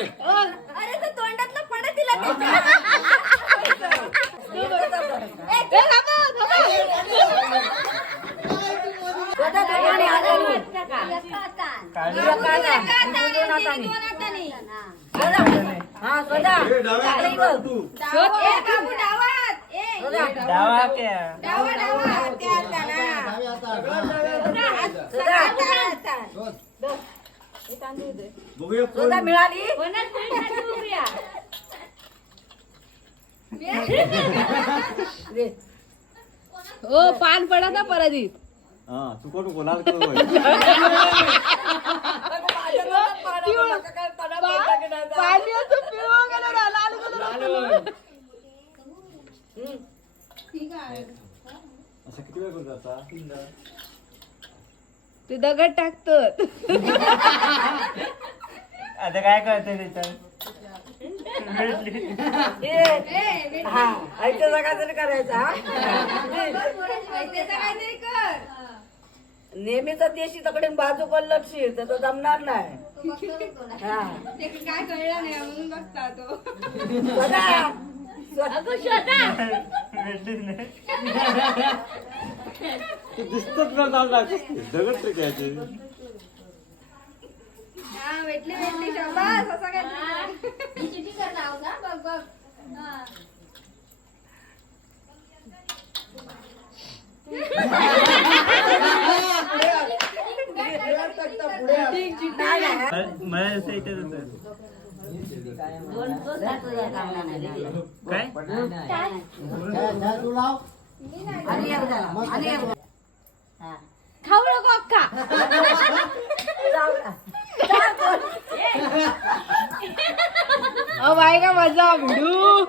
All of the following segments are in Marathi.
अरे तो तोंडातलं पडत तिला मिळाली ओ पान पडा ना परदीत चुको नको लाल असं किती वेळ करतो आता ते दगड टाकतात आता काय करते त्याच्यात करायचा नेहमीच देशी तकडे बाजू पण लक्ष तर जमणार नाही काय कळलं नाही म्हणून बघता तो दिसतच ना चालला दगड ते घ्यायचे भेटली शाबास असं काय मला असं येतच होतं काय खाऊ नको अक्का बाय का मजा भिडू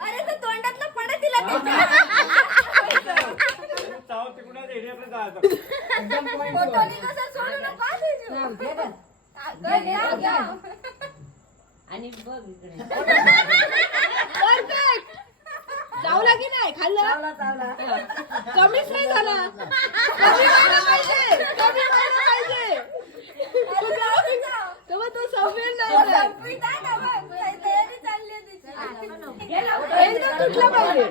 अरे तो तोंडातलं पडत तिला आणि बघ इकडे चावला की नाही खाल्लं कमीच नाही झाला तेव्हा तो सवयीन नाही एकदम तुटला पाहिजे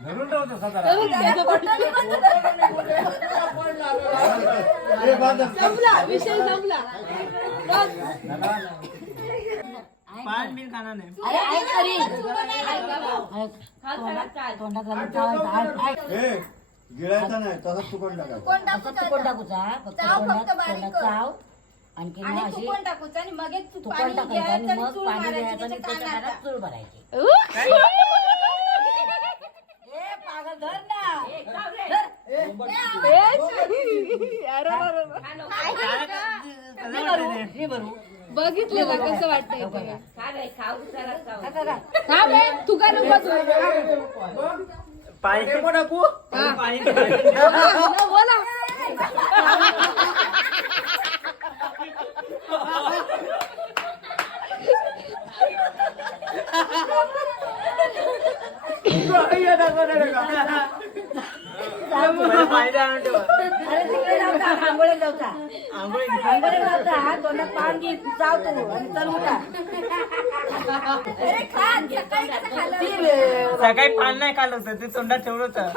धरून ठेवतो स्वतःला संपला विषय संपला पान बिन खाणार नाही गिळायचा नाही तसंच तुकडून टाकायचं आणखी तुकण टाकूचा आणि मग एक तुकण टाकायचं आणि मग पाणी द्यायचं आणि त्याच्या घरात चूळ भरायची बघितलं का कसं वाटतंय तू काय नको पाणी टाकू पाणी बोला तोंडात पान घे चावतो आणि चल उठा सकाळी पान नाही खाल्लं होतं ते तोंडात ठेवलं होतं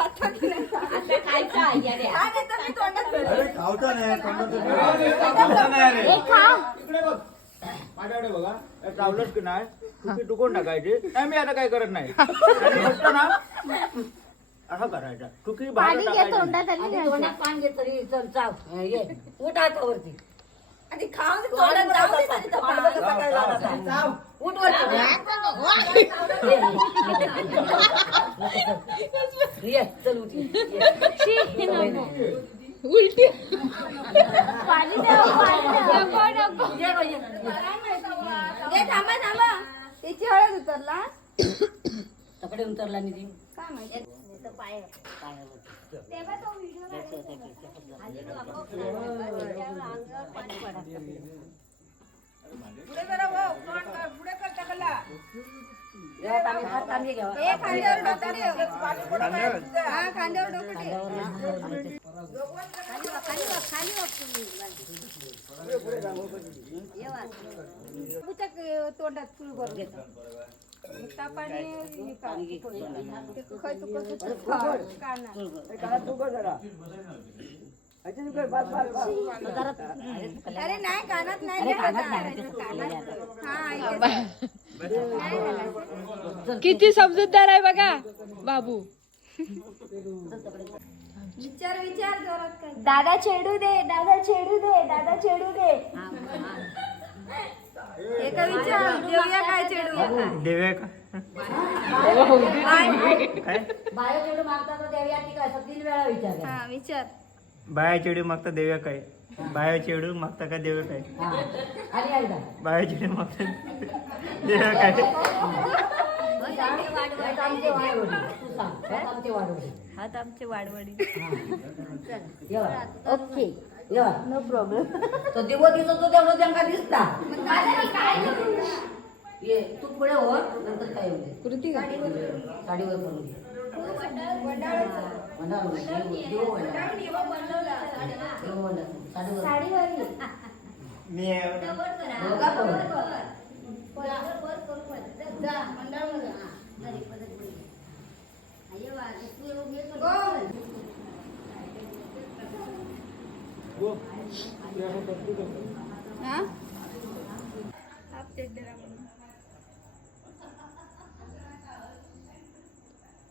खावता नाही माझ्याकडे बघा चावलंच की नाही तुम्ही टुकून टाकायची नाही मी आता काय करत नाही आणि फक्त ना असं करायचं चुकी भाजी तोंडात पान घे तरी चल चाव ये उठ आता वरती आणि खाऊन तोंडात जाऊ दे तरी तो पान कसं काय झाला चाव उठ वरती ये चल उठ उलटी पाणी द्या थांबा थांबा त्याची हळद उतरला तकडे उतरला निधी काय माहिती पुढे जरा हो, तोंड कर, पुढे कर टाकला. हात तांबे घ्यावा. ए, खांद्यावर डोकं ठेव. हा, खांद्यावर डोकं ठेव. पुस्तक तोंडात चूळ भर घेतो. तापाने कानात. अरे नाही कानात नाही किती समजूतदार आहे बघा बाबू. विचार जोरात कर. दादा छेडू दे, दादा छेडू दे, दादा छेडू दे. एका विचार देऊया काय छेडू. देऊया का बायो जेवढं मागतात तर देऊया की काय? असं 3 वेळा विचार. हा विचार. बाया चेडू मागता देऊया काय? बाया चेडू मागता का देऊया काय? आणि एकदा बाया चेडू मागता देऊया काय? हात आमचे वाढवडी. तू सांग. हात आमचे वाढवडी. हात आमचे वाडवडी. ओके. No problem. तो दिवस दिसतो तेवढं त्यांना दिसता. ये तू पुढे हो नंतर काय होईल. कृती का साडीवर करून घे. मी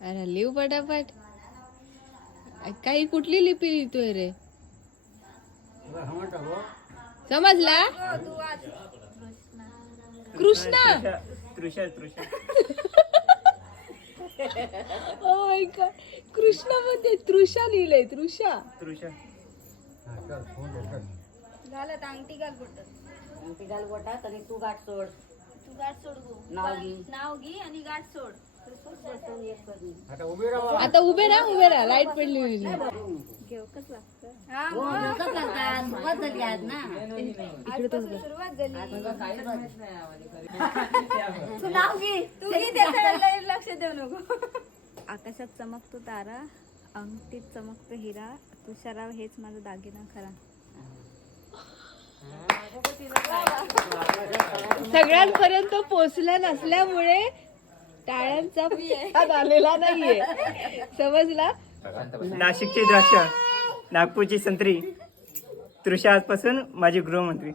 अरे लिव पटापट. काही कुठली लिपी लिहितोय रे? समजला? कृष्णा. तृषा तृषा ओ माय गॉड. कृष्णा मध्ये तृषा लिहिलंय. तृषा. तृषा झालं तर अंगठी घाल बोटात. ती घाल बोटात आणि तू गाठ सोड. तू गाठ सोड गो. नाव घे. नाव घे आणि गाठ सोड. आता उभी राहा. आता उभे राहा लाईट पडली. घेऊकच लागतं. हा हो, मग. डोकंच लागतात. सुरुवात झाली आज ना. आजपासून सुरुवात झाली. तू नाव घे. तू घे त्याच्याकडे लक्ष देऊ नको. आकाशात चमकतो तारा, अंगठीत चमकतो हिरा, तुषाराव हेच माझा दागिना खरा. सगळ्यांपर्यंत पोहोचल्या नसल्यामुळे टाळ्यांचा प्रतिसाद आलेला नाहीये. समजला? नाशिकची द्राक्ष, नागपूरची संत्री, तृषा आजपासून माझी गृहमंत्री.